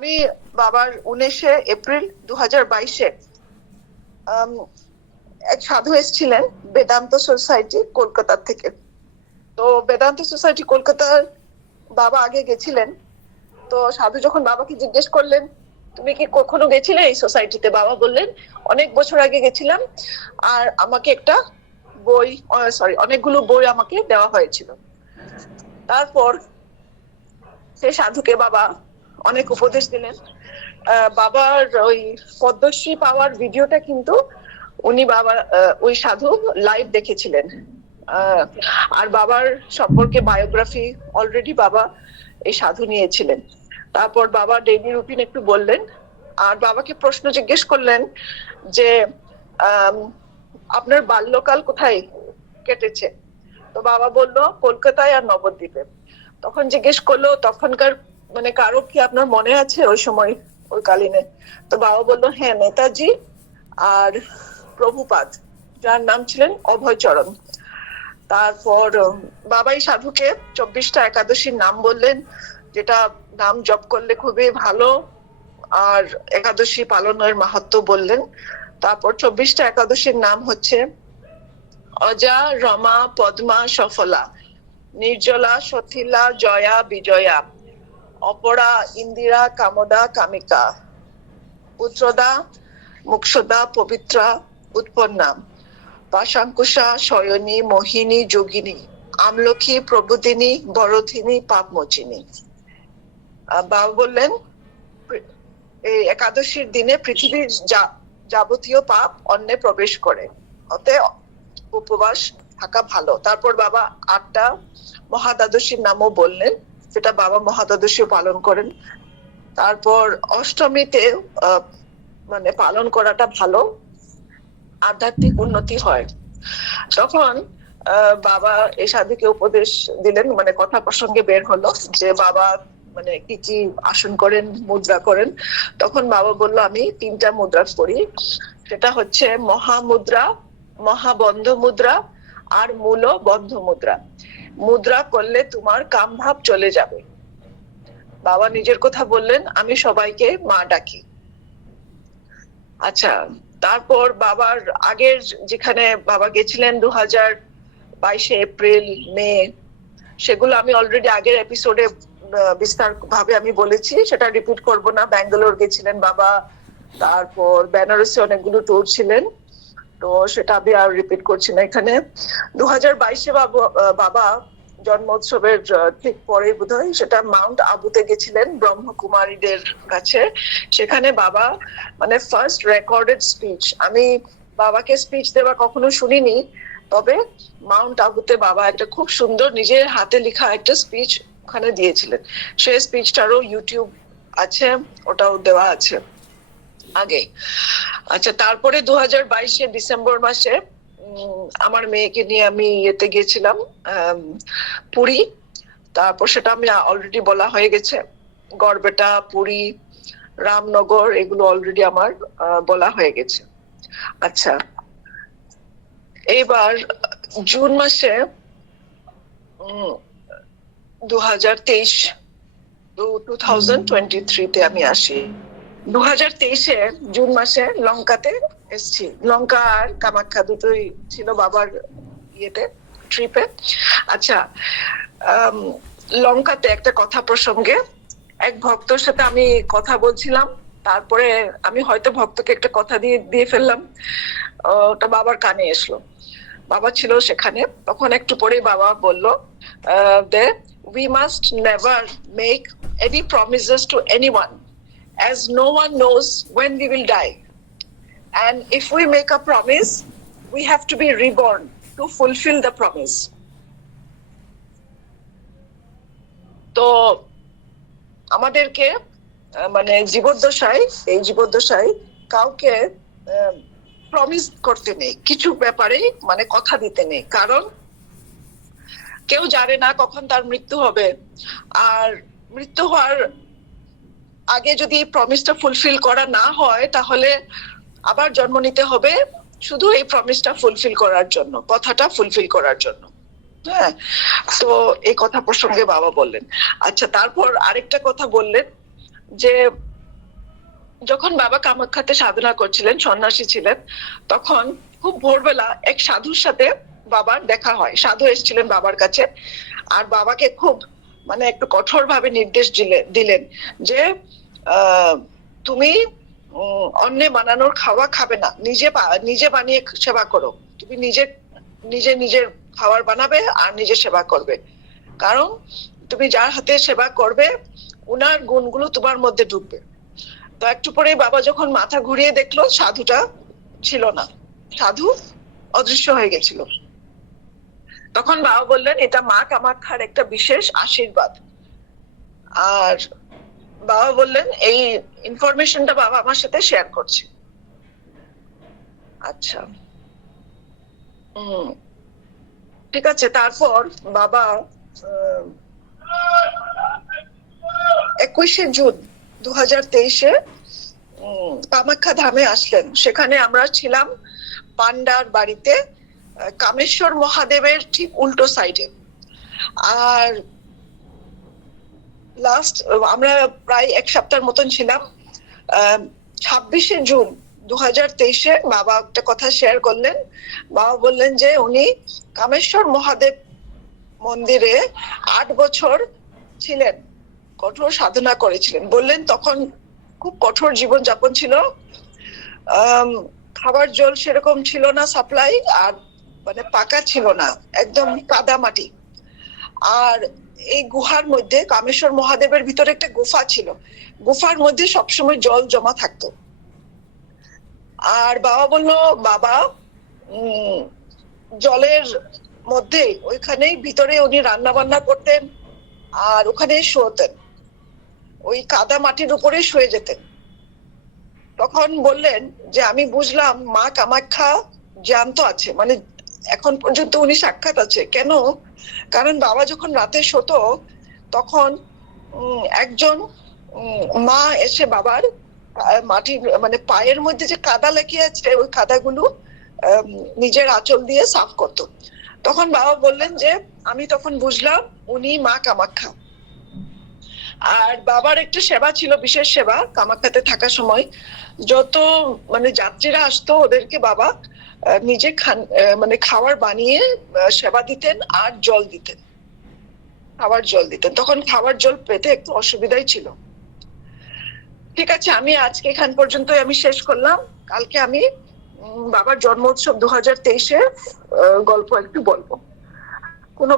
আমি বাবার 19 এপ্রিল 2022-এ এক সাধু এসেছিলেন বেদান্ত সোসাইটি কলকাতা থেকে। তো বেদান্ত সোসাইটি কলকাতার বাবা আগে গেছিলেন। তো সাধু যখন বাবাকে জিজ্ঞেস করলেন, তুমি কি কখনো গেছিলে এই সোসাইটিতে? বাবা বললেন, অনেক বছর আগে গেছিলাম, আর আমাকে একটা বই, অনেকগুলো বই আমাকে দেওয়া হয়েছিল। তারপর সেই সাধুকে বাবা অনেক উপদেশ দিলেন। বাবার ওই পদ্মশ্রী পাওয়ার ভিডিওটা কিন্তু উনি বাবা ওই সাধু লাইভ দেখেছিলেন। আর বাবার সম্পর্কে বায়োগ্রাফি অলরেডি বাবা এই সাধু নিয়েছিলেন। তারপর বাবা ডেইলি রুটিন একটু বললেন, আর বাবাকে প্রশ্ন জিজ্ঞেস করলেন যে আপনার বাল্যকাল কোথায় কেটেছে? তো বাবা বলল, কলকাতায় আর নবদ্বীপে। তখন জিজ্ঞেস করলো, তখনকার মানে কারো কি আপনার মনে আছে ওই সময়, ওই কালীনে? তো বাবা বললো, হ্যাঁ, নেতাজি আর প্রভুপাদ, যার নাম ছিলেন অভয়চরণ। তারপর বাবাই সাধুকে 24টা একাদশীর নাম বললেন, যেটা নাম জপ করলে খুবই ভালো, আর একাদশী পালনের মাহাত্ম্য বললেন। তারপর 24টা একাদশীর নাম হচ্ছে অজা, রমা, পদ্মা, সফলা, নির্জলা, সথিলা, জয়া, বিজয়া, অপরা, ইন্দিরা, কামদা, কামিকা, পুত্রদা, মুক্ষদা, পবিত্রা, উৎপন্না, পাশাঙ্কুশা, শয়নী, মোহিনী, যোগিনী, আমলক্ষী, প্রবোধিনী, বরধিনী, পাপমোচিনী। বাবা বললেন, এই একাদশীর দিনে পৃথিবীর যাবতীয় পাপ অন্নে প্রবেশ করে, অতএব উপবাস থাকা ভালো। তারপর বাবা 8টা মহাদ্বাদশীর নামও বললেন, যেটা বাবা মহাদ্বাদশী পালন করেন। তারপর অষ্টমীতে মানে পালন করাটা ভালো, আধ্যাত্মিক উন্নতি হয়। তখন বাবা এই সাধুকে উপদেশ দিলেন, মানে কথা প্রসঙ্গে বের হলো যে বাবা মানে কি কি আসন করেন, মুদ্রা করেন। তখন বাবা বলল, আমি 3টা মুদ্রা করি, সেটা হচ্ছে মহামুদ্রা, মহাবন্ধ মুদ্রা, আর মূল বন্ধ মুদ্রা। মুদ্রা করলে তোমার কাম ভাব চলে যাবে। বাবা নিজের কথা বললেন, আমি সবাইকে মা ডাকি। আচ্ছা, তারপর বাবার আগের যেখানে বাবা গেছিলেন 2022 এপ্রিল, মে, সেগুলো আমি অলরেডি আগের এপিসোডে বিস্তার ভাবে আমি বলেছি, সেটা রিপিট করব না। ব্যাঙ্গালোর গেছিলেন বাবা, তারপর বেনারসে অনেকগুলো ট্যুর ছিলেন, তো সেটা আমি আর রিপিট করছি না এখানে। 2022-এ বাবা জন্মোৎসবের ঠিক পরে বোধহয় সেটা মাউন্ট আবুতে গেছিলেন ব্রহ্মকুমারীদের কাছে। সেখানে বাবা মানে ফার্স্ট রেকর্ডেড স্পিচ, আমি বাবাকে স্পিচ দেওয়া কখনো শুনিনি, তবে মাউন্ট আবুতে বাবা একটা খুব সুন্দর নিজের হাতে লেখা একটা স্পিচ ওখানে দিয়েছিলেন। সেই স্পিচটারও ইউটিউব আছে, ওটাও দেওয়া আছে আগে। আচ্ছা, তারপরে 2022-এ ডিসেম্বর মাসে আমার মেয়েকে নিয়ে আমি এতে গেছিলাম পুরী। তারপর সেটা আমি অলরেডি বলা হয়ে গেছে, গড়বেটা, পুরী, রামনগর, এগুলো অলরেডি আমার বলা হয়ে গেছে। আচ্ছা, এইবার জুন মাসে 2023-তে আমি আসি। 2023-এ জুন মাসে লঙ্কাতে এসছি। লঙ্কা আর কামাখ্যা দুটোই ছিল বাবার ইয়েতে, ট্রিপে। আচ্ছা, লঙ্কাতে একটা কথা প্রসঙ্গে, এক ভক্তর সাথে আমি কথা বলছিলাম, তারপরে আমি হয়তো ভক্তকে একটা কথা দিয়ে ফেললাম, ওটা বাবার কানে এসলো। বাবা ছিল সেখানে, তখন একটু পরে বাবা বলল, we must never make any promises to anyone, as no one knows when we will die, and if we make a promise, we have to be reborn to fulfill the promise. তো আমাদেরকে মানে এই জীবদ্দশায় কাউকে promise করতে নেই, কিছু ব্যাপারে মানে কথা দিতে নেই, কারণ কেউ জানে না কখন তার মৃত্যু হবে। আর মৃত্যু হওয়ার আগে যদি প্রমিসটা ফুলফিল করা না হয়, তাহলে আবার জন্ম নিতে হবে শুধু এই প্রমিসটা ফুলফিল করার জন্য, কথাটা ফুলফিল করার জন্য। হ্যাঁ, তো এই কথা প্রসঙ্গে বাবা বললেন। আচ্ছা, তারপর আরেকটা কথা বললেন যে যখন বাবা কামাখ্যাতে সাধনা করছিলেন, সন্ন্যাসী ছিলেন, তখন খুব ভোরবেলা এক সাধুর সাথে বাবার দেখা হয়। সাধু এসেছিলেন বাবার কাছে, আর বাবাকে খুব মানে একটু কঠোর ভাবে নির্দেশ দিলেন যে তুমি অন্যে বানানোর খাওয়া খাবে না, নিজে বানিয়ে সেবা করো। তুমি নিজের খাবার বানাবে আর নিজে সেবা করবে, কারণ তুমি যার হাতে সেবা করবে উনার গুণগুলো তোমার মধ্যে ঢুকবে। তো একটু পরে বাবা যখন মাথা ঘুরিয়ে দেখলো, সাধুটা ছিল না, সাধু অদৃশ্য হয়ে গেছিল। তখন বাবা বললেন এটা মা কামাখ্যার একটা বিশেষ আশীর্বাদ। আর বাবা বললেন এই ইনফরমেশনটা বাবা আমার সাথে শেয়ার করছে। আচ্ছা, ঠিক আছে। তারপর বাবা 21শে জুন 2023-এ কামাখ্যা ধামে আসলেন। সেখানে আমরা ছিলাম পান্ডার বাড়িতে, কামেশ্বর মহাদেবের ঠিক উল্টো সাইডে। আর লাস্ট আমরা প্রায় এক সপ্তাহের মতন ছিলাম। 26শে জুন 2023-এ বাবা একটা কথা শেয়ার করলেন। বাবা বললেন যে উনি কামেশ্বর মহাদেব মন্দিরে 8 বছর ছিলেন, কঠোর সাধনা করেছিলেন। বললেন তখন খুব কঠোর জীবন যাপন ছিল, খাবার জল সেরকম ছিল না সাপ্লাই, আর মানে পাকা ছিল না, একদম কাদা মাটি। আর এই গুহার মধ্যে কামেশ্বর মহাদেবের ভিতরে একটা গুফা ছিল, গুফার মধ্যে সবসময় জল জমা থাকতো। আর বাবা বললো বাবা জলের মধ্যে ওইখানেই ভিতরে উনি রান্না বান্না করতেন, আর ওখানেই শোতেন, ওই কাদা মাটির উপরে শুয়ে যেতেন। তখন বললেন যে আমি বুঝলাম মা কামাখ্যা জ্যান্ত আছে, মানে এখন পর্যন্ত উনি সাক্ষাৎ আছে। কেন? কারণ বাবা যখন রাতে শোতো তখন একজন মা এসে বাবার মাটির মানে পায়ের মধ্যে যে কাদা লেগে আছে ওই কাদাগুলো নিজের আঁচল দিয়ে সাফ করতো। তখন বাবা বললেন যে আমি তখন বুঝলাম উনি মা কামাখ্যা। আর বাবার একটা সেবা ছিল, বিশেষ সেবা। কামাখ্যাতে থাকার সময় যত মানে যাত্রীরা আসতো ওদেরকে বাবা নিজে মানে খাবার বানিয়ে সেবা দিতেন আর জল দিতেন, খাবার জল দিতেন। তখন খাবার জল পেতে একটু অসুবিধাই ছিল। ঠিক আছে, আমি আজকে এখান পর্যন্তই আমি শেষ করলাম। কালকে আমি বাবার জন্ম উৎসব 2023-এর গল্প একটু বলবো। কোনো